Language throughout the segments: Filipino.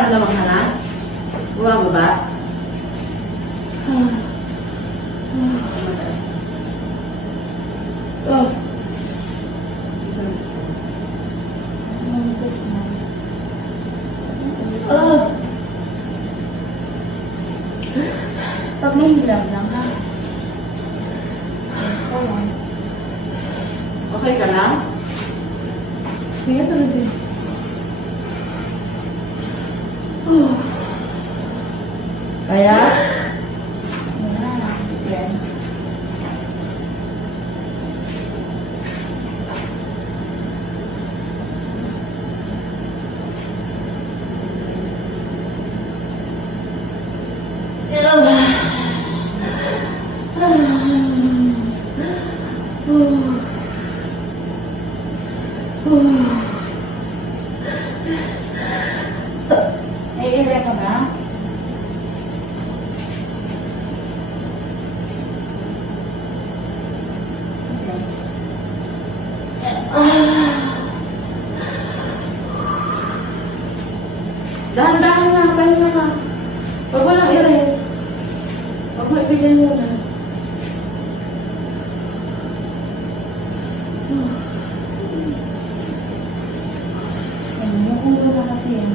nararamdaman ka na? Bumababa? Pag may hirap lang ha. Okay ka lang? Kaya talaga. Kaya? Yan. Naiiyak ka ba? Dahan-dahan na, pahinga na. Huwag mo lang i-rest. Huwag mo ibigay muna. Nakulo na kasi yan.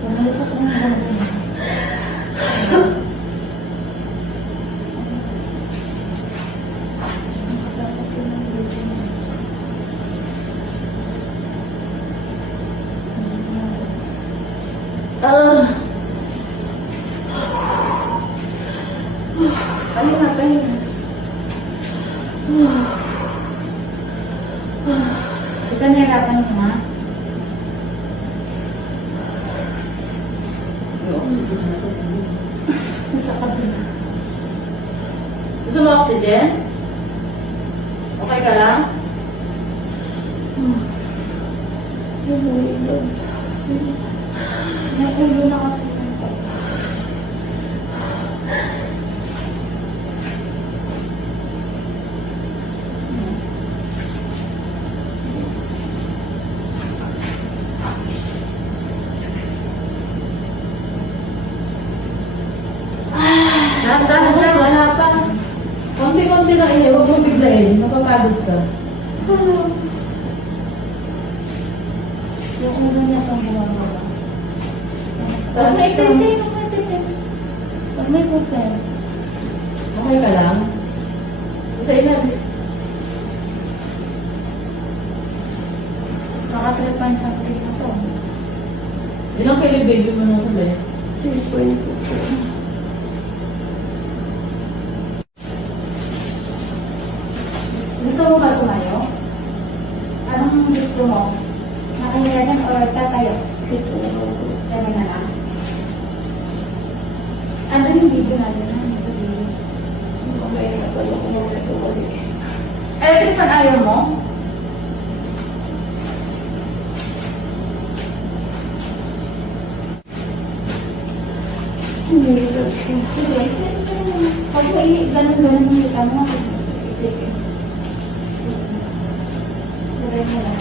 Sumalis ako ng gano'n. Pahinga, pahinga. Ito nahirapan ka na? Nasa kabila. Gusto mo oxygen? Okay ka lang? Nakulo na kasi. Dahan-dahan lang, wala pa. Konti-konti lang eh, huwag mo biglayin. Mapapagod ka. Yung ulo niya pang bumababa. Tapos Pag may ito, pwede. Pag may pwede. okay ka lang? Isa ilan? Nakatripan sa trip na to. Ilang kilo baby mo nung sabi? 3.2. Gusto mo ba tumayo? Anong gusto mo? Nakahilagan or tatayo? Ito. Dami na lang. Ano yung video natin? Ano yung video? Okay, napalo ko muna ito ulit. Electric fan ayaw mo? Sige. Pag may ganun-ganun yung kita mo, sige. Lagay mo lang.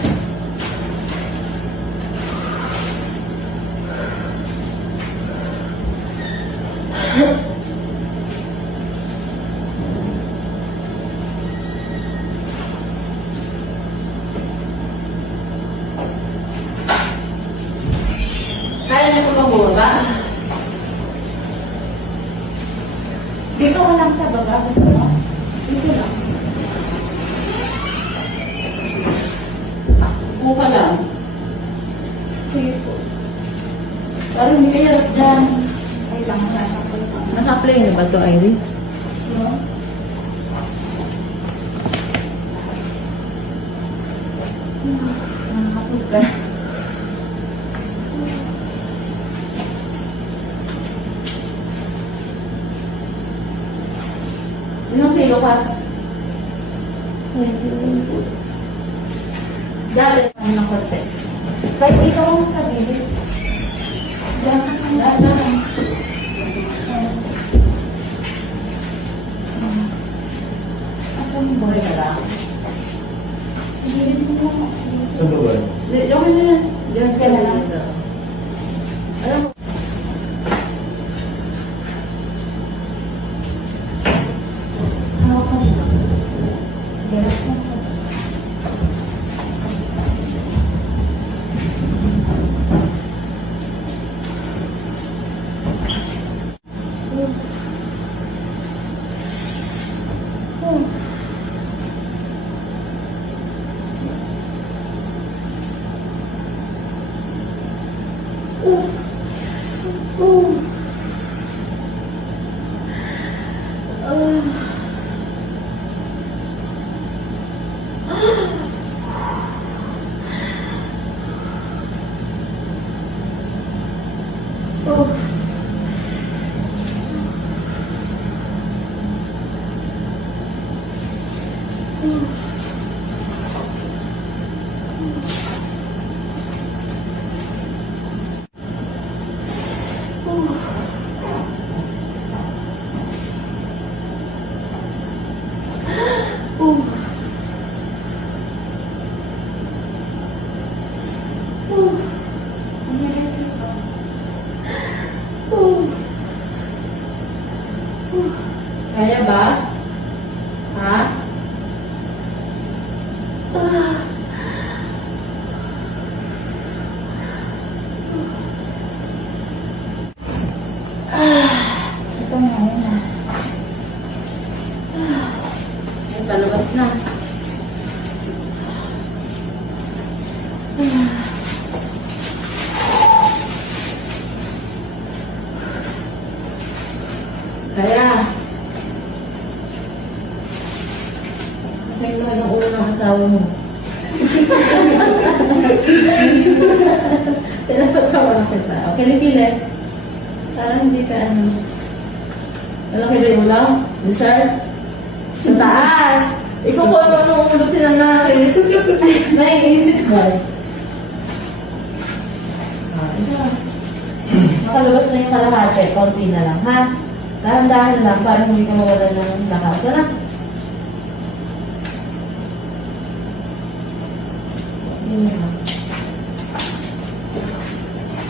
Kaya niya ko bang bumaba? Dito ka lang sa baba. Gusto mo? Dito lang. Upo ka lang. Sige po. Pero hindi kayo dyan. Ay lang, nasa po. Naka-play na ba ito, Iris? No? Nakakapag ka. Ilang kilo ka? Dati naman ng korte. Kahit ikaw ang sabihin. Diyan ka lang. Dati. Ako mo Okay ka lang? Sa baba. Di, okay na yan. Diyan ka na lang. Alam mo, Hawak ka dito. Diyan ka. kaya ba? Ha? Ito na, yun na. Ay, palabas na. Kaya, masaya naman ang ulo ng asawa mo. Pinapatawa ka kita. Okay, kilit. Parang hindi ka ano. Alam kayo yung ulam? Dessert? Sa taas! Ikaw kung ano ulo sila natin. Naiisip mo. Ito. Makalabas na yung kalahati. Konti na lang, ha? Dahan-dahan lang para hindi ka mawala ng lakas. Ano? Yun lang.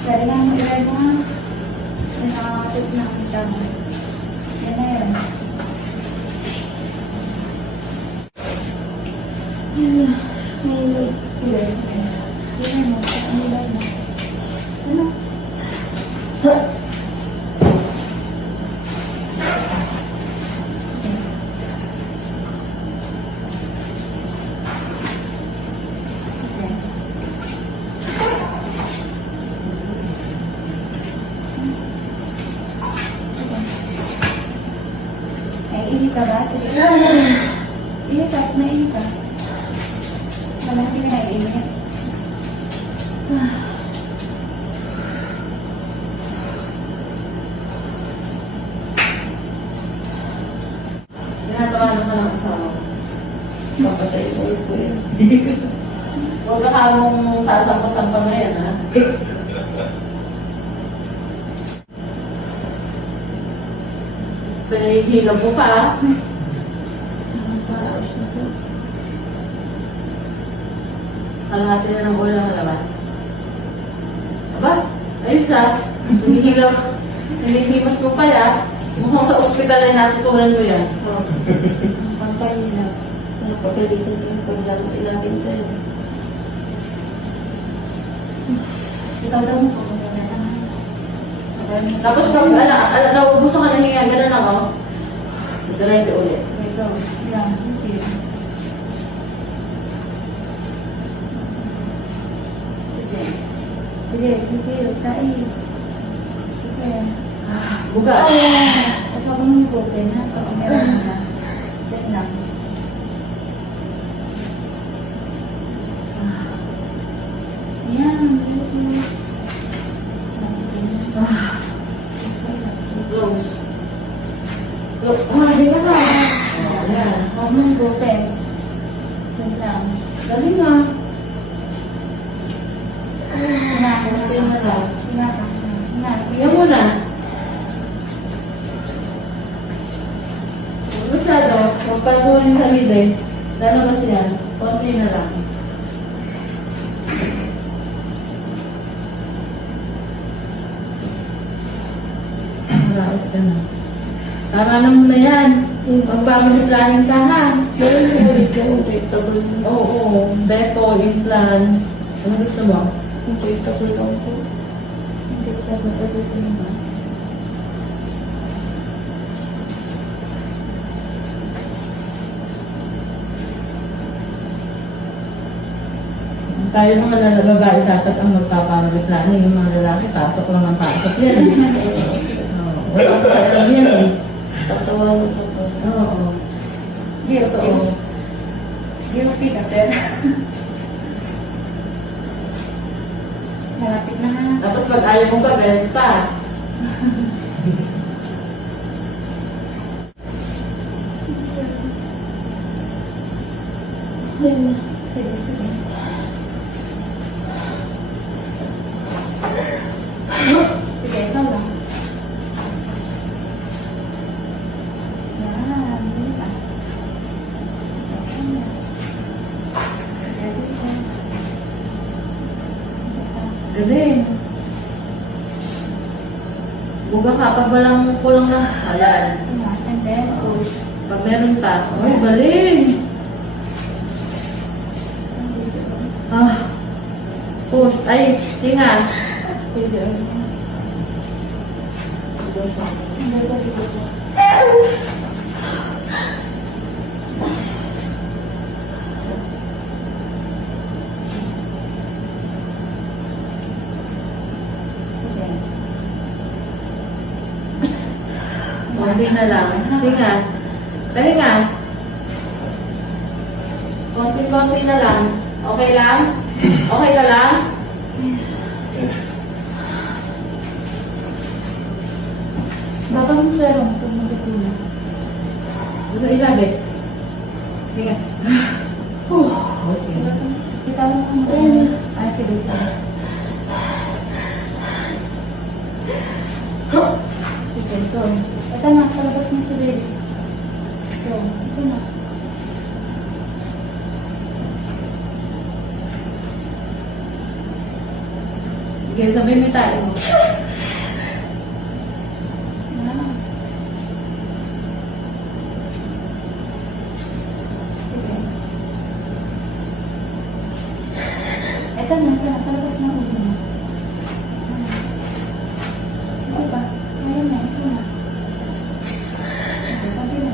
Pwede nga mag-ilay mo nga. Yung nakakatip na ang tamo. Yan na yun. May sige. Yan mo. Ang ilay mo. Ano? Naiinit ka ba? Init ka? Naiinit ka? Malaki ka naiinit? Tinatawanan ka ng asawa ko. Papatay ko ko yun. Huwag ka mong sasampa-sampa na yan, ha? Pinahihilap mo pa, ha? Paraos na to. Kalahati na ng ulo ng laban. Aba, ayos ha. Nanihilap. Nanihimas mo pala. Mukhang sa ospital ay natutunan mo yan. Oo. Pampay nila. Napagalitan yung paglalang ilangin tayo. Ikaw daw mo kung ano na. Tapos pag naubusan ka ng hinga, gano'n ako. Diretso ulit. Ito. Yan. Okay. Sige, sige. Kain. Ito yan. Buga. At ako mong buti na. Ito, meron na. Yan lang. Yan. Close. Hindi ka na. Ayan. Huwag mong buti. Yan lang. Dali na. Sinaka. Tingnan mo na. Sinaka. Sinaka. Tingnan mo na. Huwag masyado. Huwag pagbuhin sa lid eh. Lalabas yan. Konti na lang. ka na. Tama na muna yan. Mag-family planning ka ha. Meron yung ulit yan, injectable. Oo, depo, implant. Ano gusto mo? Injectable lang po. Hindi ko tayo everything ba? Tayo naman na babae dapat ang magpapamili planning. Yung mga lalaki, pasok lang ang pasok yan. Wala ko sa alam yan eh. Tatawanan ko po. Oo. Guilty. Totoo. Guilty ka, sir. Malapit na. Tapos pag ayaw mong pa, belt pa. Sige, sige. Sige, ikaw lang. Yan, hindi pa. Galing. Buga ka, pag walang kulang na halal. And then, push. Pag meron pa, oh, galing. Ah, push. Ay, tinga. Pwede ano. Hindi ko dito po. Okay. Konti na lang. Tinga. Tinga. Konti-konti na lang. Okay lang? Okay ka lang? Baka mo serum kung magkakuna. Ano ilabit? Tinga. Okay. Kita mo kung ah, sige, sige. Sige, ito. Ito na, palabas mo si baby. Ito na. Sige, sabihin mo tayo. Yan. Sige. Ito na, palabas na ulo mo. Ito pa. Ayan na, ito na. Okay, sabi na.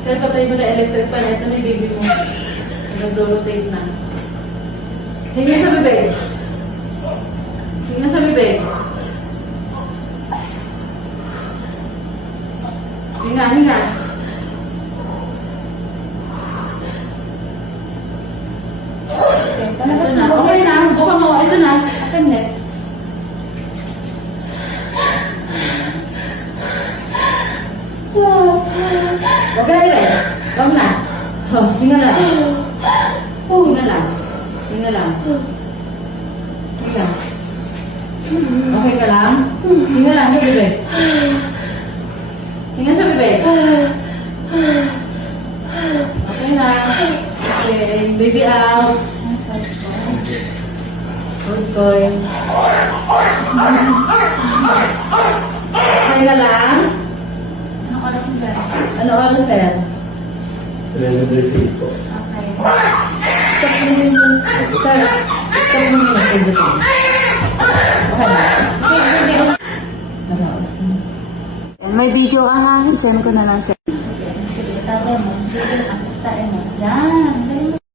Kaya patay mo na electric pan. Ito na yung baby mo. Nag-rotate na. Hinga sa bibig. Hinga sa bibig. Hinga, hinga. Okay, Ito palabas na. mo. Okay na. Buka mo. Ito na. Okay, next. Huwag ka na. Huwag na. Oh, hinga lang. Hinga lang. Hinga lang. Hinga. Okay ka lang? Hinga lang sa bibig. Hinga sa bibig. Okay na. Okay. Baby out. Good boy. Okay ka lang? Anong oras mo ba? Ano oras, sir? 11:30 po. Okay. Stop mo yun. Sir, stop mo yun. Everything. Okay na. Ano oras mo? May video ka nga, send ko na lang sa'yo. Sige, tago mo. Video ka, basta mo. Yan.